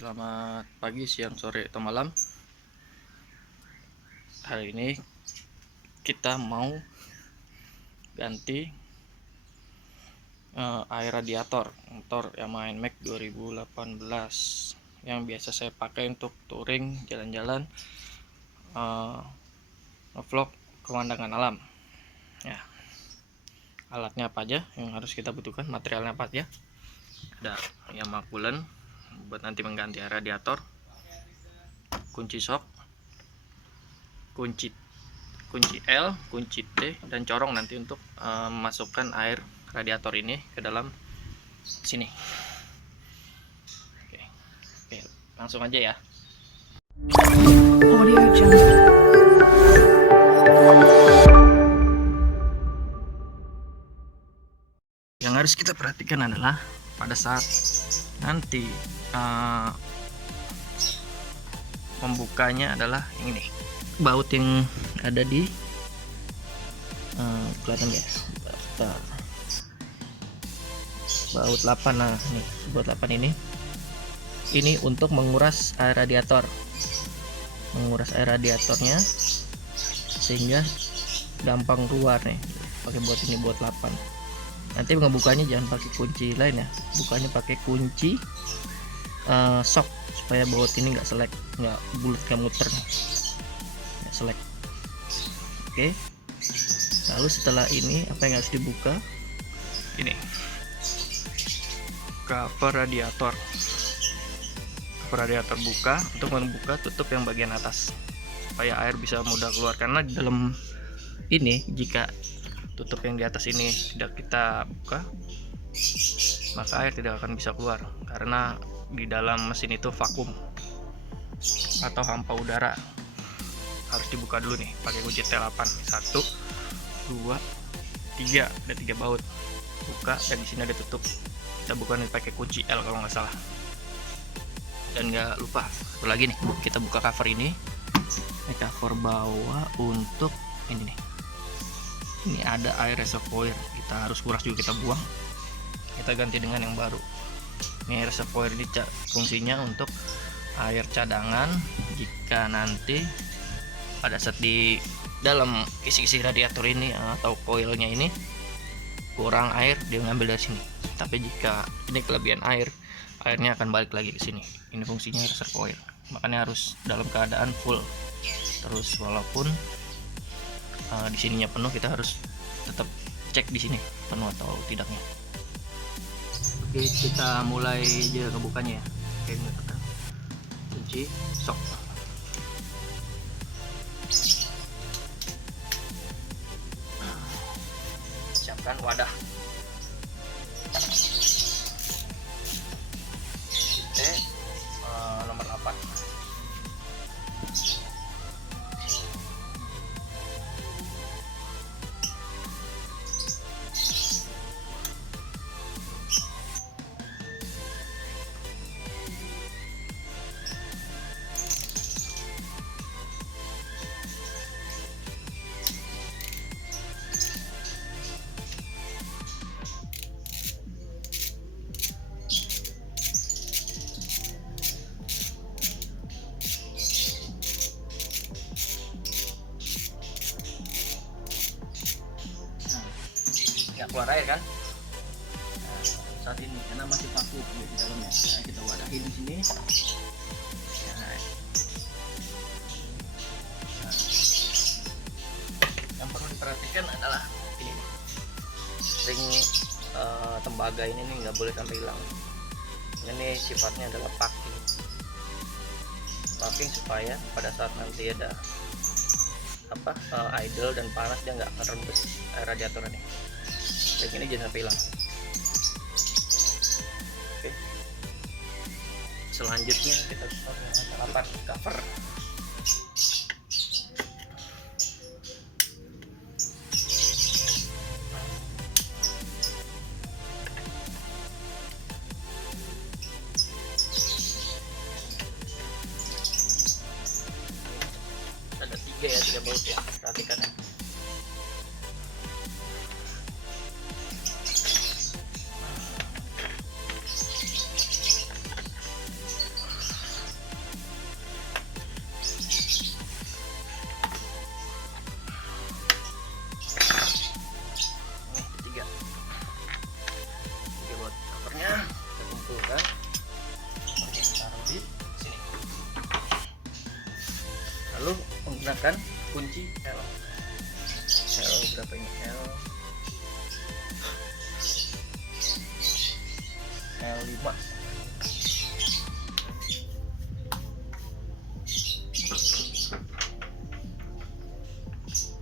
Selamat pagi, siang, sore, atau malam. Hari ini kita mau ganti air radiator motor Yamaha NMAX 2018 yang biasa saya pakai untuk touring, jalan-jalan, vlog pemandangan alam. Ya, alatnya apa aja yang harus kita butuhkan, materialnya apa aja? Ada Yamaha coolant buat nanti mengganti air radiator, kunci shock, kunci L, kunci T, dan corong nanti untuk memasukkan air radiator ini ke dalam sini. Oke, langsung aja ya. Yang harus kita perhatikan adalah pada saat nanti membukanya adalah yang ini, baut yang ada di kelihatan ya, baut 8. Nah, nih baut 8 ini untuk menguras air radiator, radiatornya sehingga gampang keluar nih. Pakai baut ini, baut 8. Nanti ngebukanya jangan pakai kunci lain ya, bukanya pakai kunci shock supaya baut ini nggak selek, nggak bulat, nggak muter, nggak selek. Oke, lalu setelah ini apa yang harus dibuka? Ini cover radiator. Buka. Untuk membuka, tutup yang bagian atas supaya air bisa mudah keluar, karena di dalam ini jika tutup yang di atas ini tidak kita buka, maka air tidak akan bisa keluar, karena di dalam mesin itu vakum atau hampa udara. Harus dibuka dulu nih pakai kunci T8. 1, 2, 3, ada 3 baut. Buka, dan di sini ada tutup. Kita buka nih pakai kunci L kalau nggak salah. Dan nggak lupa satu lagi nih, kita buka cover ini, cover bawah untuk ini nih. Ini ada air reservoir, kita harus kuras juga, kita buang, kita ganti dengan yang baru. Ini reservoir ini fungsinya untuk air cadangan jika nanti pada saat di dalam isi radiator ini atau coilnya ini kurang air, dia ngambil dari sini. Tapi jika ini kelebihan air, airnya akan balik lagi ke sini. Ini fungsinya reservoir, makanya harus dalam keadaan full terus, walaupun di sininya penuh, kita harus tetap cek di sini penuh atau tidaknya. Oke, kita mulai aja kebukanya ya. Oke, tekan kunci shock. Siapkan wadah. Nomor 8. Nggak keluar air kan? Nah, saat ini karena masih vakum di dalamnya. Nah, kita wadahin di sini. Nah, yang perlu diperhatikan adalah ini, ring tembaga ini nih nggak boleh sampai hilang. Ini sifatnya adalah packing supaya pada saat nanti ada idle dan panas, dia nggak akan rembes air radiator ini. Ring ini jangan sampai hilang. Oke, selanjutnya kita menggunakan cover. Ada 3 baut ya, perhatikan ya. menggunakan kunci L berapa ini, L5.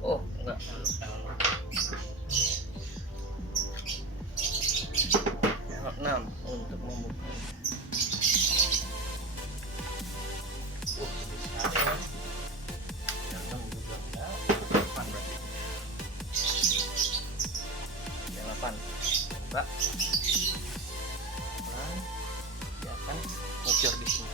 Oh enggak, L6 untuk membuka. L6 juga enggak, 8 berarti. L8 buka, dia akan bocor di sini.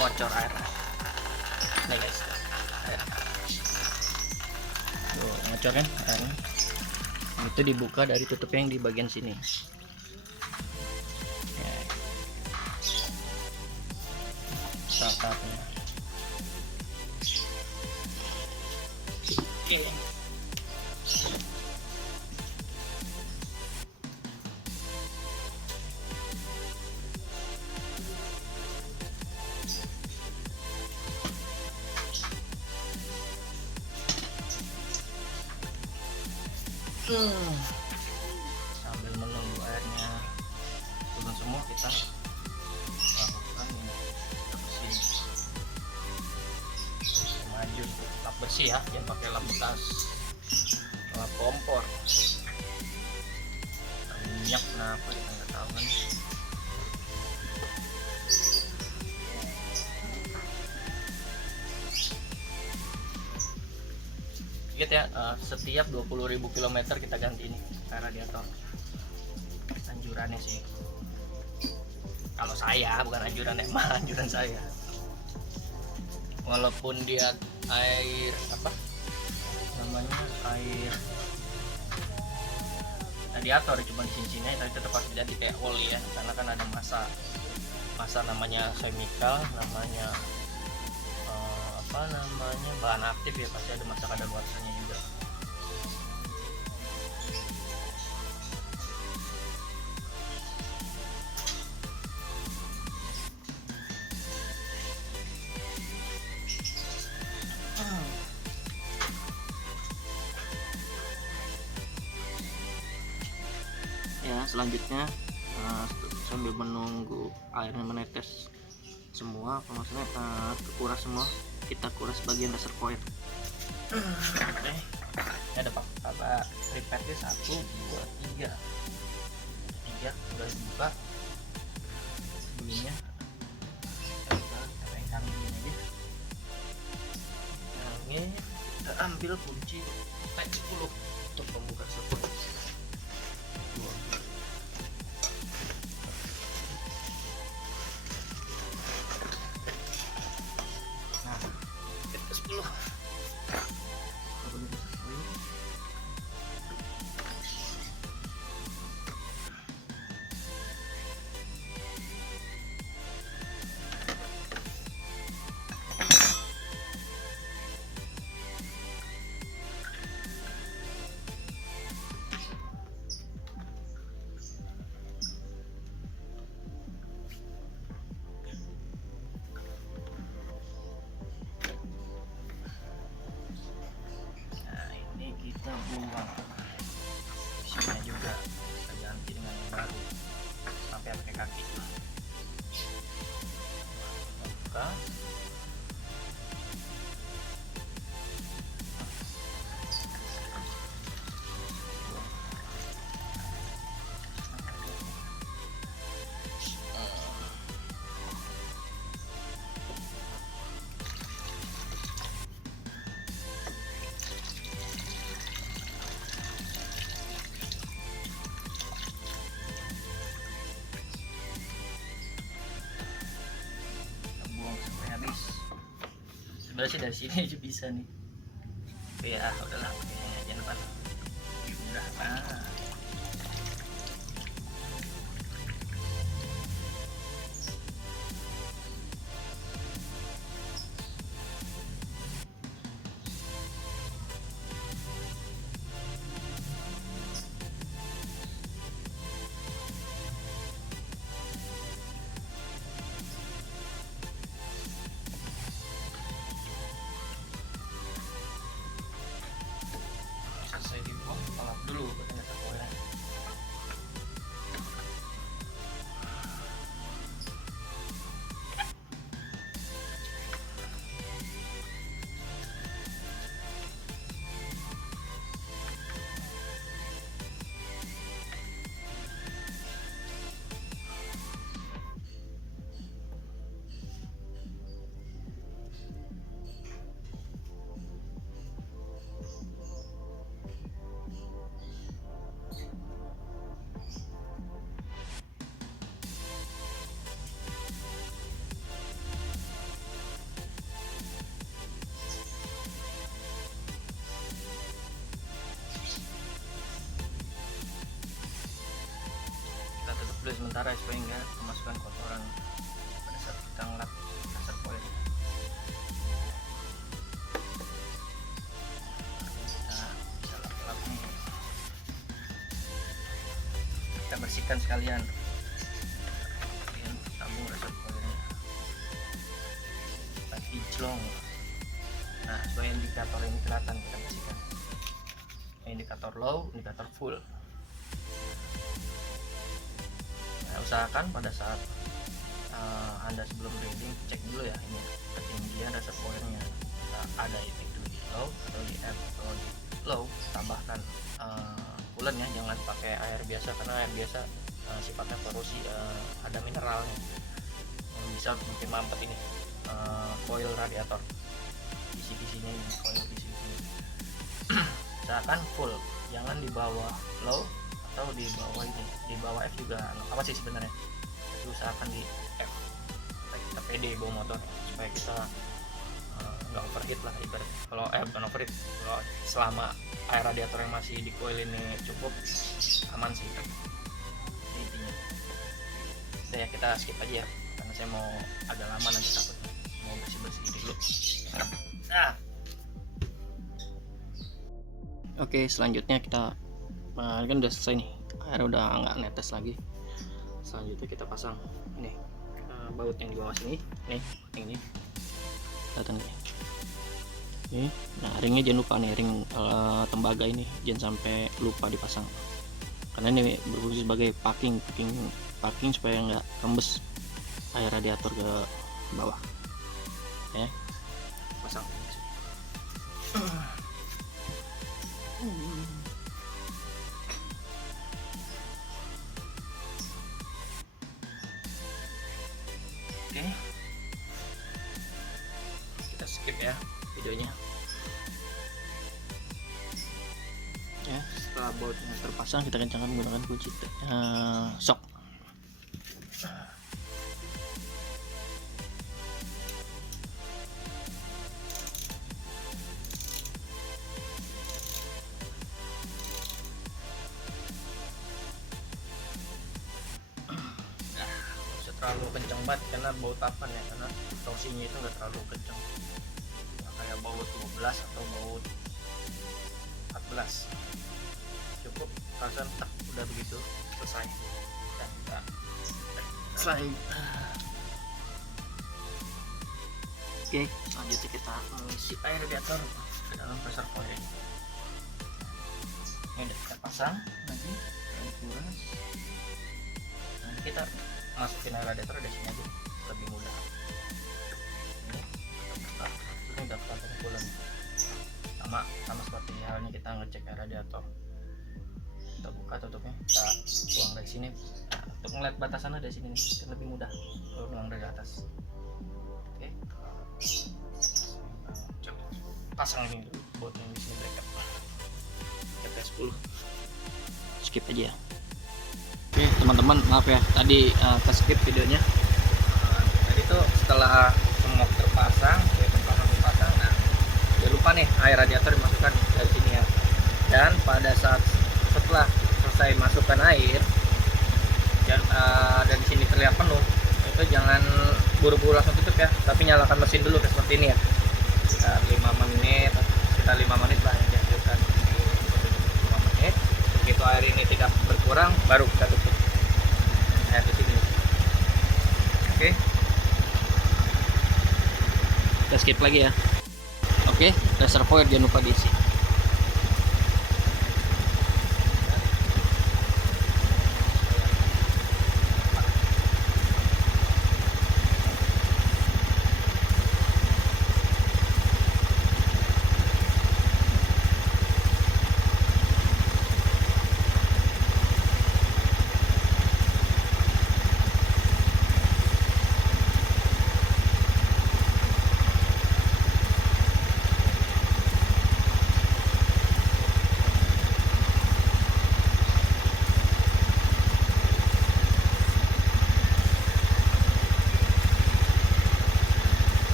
Bocor air nih guys, tuh ngocor kan airnya. Itu dibuka dari tutupnya yang di bagian sini ya. Tatapnya oke. Sambil menunggu airnya turun semua, kita lakukan maju lap bersih ya, jangan pakai lap bekas, lap kompor, minyak kenapa kita nggak tahu kan. Gitu ya, setiap 20.000 km kita ganti ini radiator. Anjurannya sih, kalau saya, bukan anjuran emang anjuran saya, walaupun dia air apa namanya, air radiator cuma di sini, tapi tetap harus jadi kayak oli ya, karena kan ada masa namanya chemical, namanya apa namanya, bahan aktif ya, pasti ada masa kadaluarsanya juga. Ya selanjutnya sambil menunggu airnya menetes semua, maksudnya kekuras semua, kita kuras bagian reservoir. Oke, ada repairnya 1, 2, 3 udah dibuka sebelumnya. Kita ambil kunci T10 untuk membuka sepoi. Nah, T10 kita buang isinya juga, kita ganti dengan yang baru sampai pakai kaki. Buka. Sebenarnya sih dari sini aja bisa nih. Ya udahlah, pakai aja depan. Udah. Selesai dibuang, tolak dulu bagian sepoilnya. Kita tutup dulu sementara supaya enggak kemasukan kotoran pada saat kita ngelap dasar foil. Kita bisa lap-lap nih, kita bersihkan sekalian, kemudian sambung dasar foilnya pakai kinclong. Nah, supaya indikator ini kelihatan, kita bersihkan indikator low, indikator full. Nah, usahakan pada saat Anda sebelum reading cek dulu ya ini ketinggian reservoirnya, ada itu di low atau di F. Kalau di low tambahkan coolant ya, jangan pakai air biasa karena air biasa sifatnya korosi, ada mineralnya yang bisa bikin mampet ini coil radiator, kisi-kisinya ini, coil kisi-kisinya. Usahakan full, jangan di bawah low atau di bawah ini, di bawah F juga apa sih sebenarnya, tapi usahakan di F supaya kita pede bawa motor, supaya kita nggak overheat lah ibarat. Kalau bukan overheat, kalau selama air radiator yang masih di coil ini cukup aman sih intinya. Udah ya, kita skip aja ya karena saya mau agak lama nanti, takutnya mau bersih-bersih dulu. Nah, oke, selanjutnya kita kan udah selesai nih, air udah nggak netes lagi. Selanjutnya kita pasang ini baut yang di bawah sini nih, ini kelihatan nih. Nah, ringnya jangan lupa nih, ring tembaga ini jangan sampai lupa dipasang karena ini berfungsi sebagai packing supaya nggak rembes air radiator ke bawah ya. Pasang oke, kita skip ya videonya. setelah bautnya terpasang, kita kencangkan menggunakan kunci sok. Terlalu kenceng banget karena baut tapan ya, karena torsinya itu nggak terlalu kenceng, nggak kayak baut 12 atau baut 14. Cukup pasang tak, udah begitu selesai. Dan kita selesai. Oke, selanjutnya kita mengisi air radiator ke dalam reservoir ini. Ini udah kita pasang lagi, kuras. Nanti kita masukin air radiator di sini aja, lebih mudah. Ini daftar pengumpulan sama seperti halnya kita ngecek air radiator. Kita buka tutupnya, kita tuang dari sini. Nah, untuk ngeliat batasannya dari sini nih, lebih mudah kalau tuang dari atas. Oke, coba pasang ini dulu bautnya di sini, bracket TP10. Skip aja ya. Oke teman-teman, maaf ya tadi ke skip videonya. Tadi tuh setelah semua terpasang, nah jangan lupa nih air radiator dimasukkan dari sini ya. Dan pada saat setelah selesai masukkan air dan dari sini terlihat penuh, itu jangan buru-buru langsung tutup ya, tapi nyalakan mesin dulu seperti ini ya. Sekitar 5 menit lah yang dianjurkan, 5 menit. Begitu air ini tidak berkurang, baru kita tutup air di sini. Oke, kita skip lagi ya. Oke, reservoir jangan lupa diisi.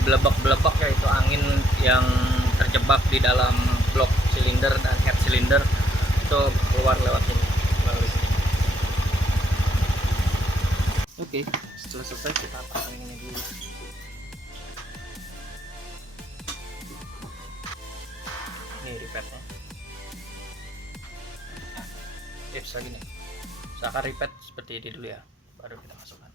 Belebak-belebak ya, itu angin yang terjebak di dalam blok silinder dan head silinder itu keluar lewat sini, melalui sini. Oke, setelah selesai kita pasang ini dulu. Ini ripetnya. Tips lagi nih, usahakan ripet seperti ini dulu ya, baru kita masukkan.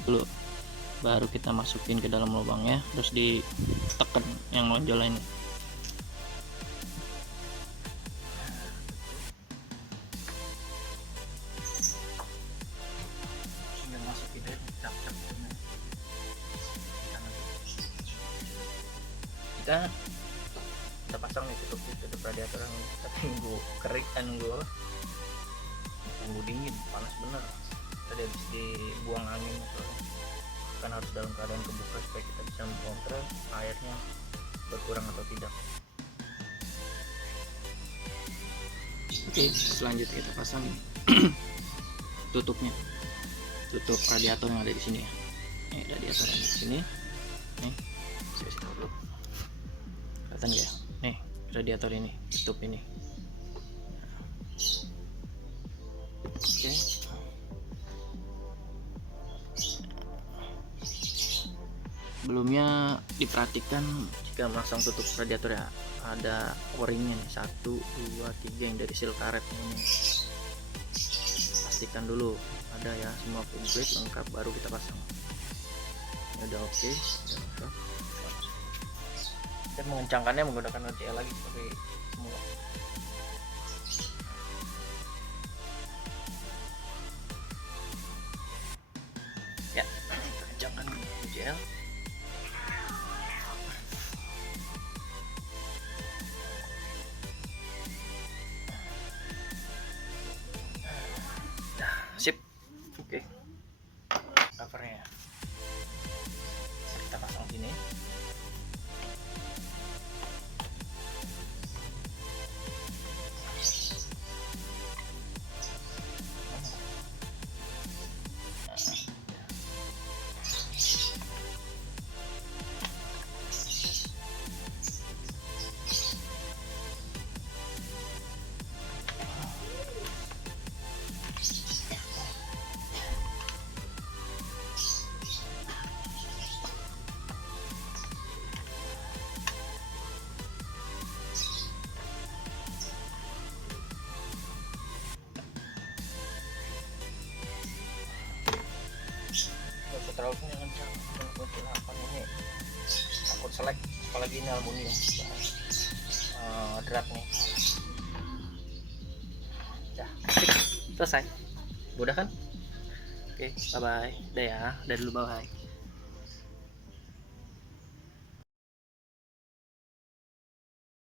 Dulu baru kita masukin ke dalam lubangnya, terus ditekan yang nonjol ini. Kita pasang nih, tutup radiator yang kita tunggu kering, tunggu dingin, panas bener. Tadi habis dibuang angin, kan harus dalam keadaan kebuka supaya kita bisa mengontrol airnya berkurang atau tidak. Oke, selanjutnya kita pasang tutupnya, tutup radiator yang ada di sini ya. Ini radiator yang di sini. Nih, saya taruh dulu. Kelihatan ya? Nih, radiator ini, tutup ini. Oke. Sebelumnya diperhatikan jika masang tutup radiator ya, ada o-ringnya nih, 1, 2, 3 yang dari seal karet ini. Pastikan dulu ada ya, semua komplit lengkap, baru kita pasang. Ini udah oke, udah lengkap. Dan mengencangkannya menggunakan OCL lagi seperti semula. Ya, kita kencangkan OCL. Sip. Oke. Covernya kita pasang sini. Terlalu kencang, kunci 8 ini takut selek, apalagi ini aluminium berat nih. Ya, selesai, mudah kan? Oke, bye bye, udah ya, udah dulu, bye bye.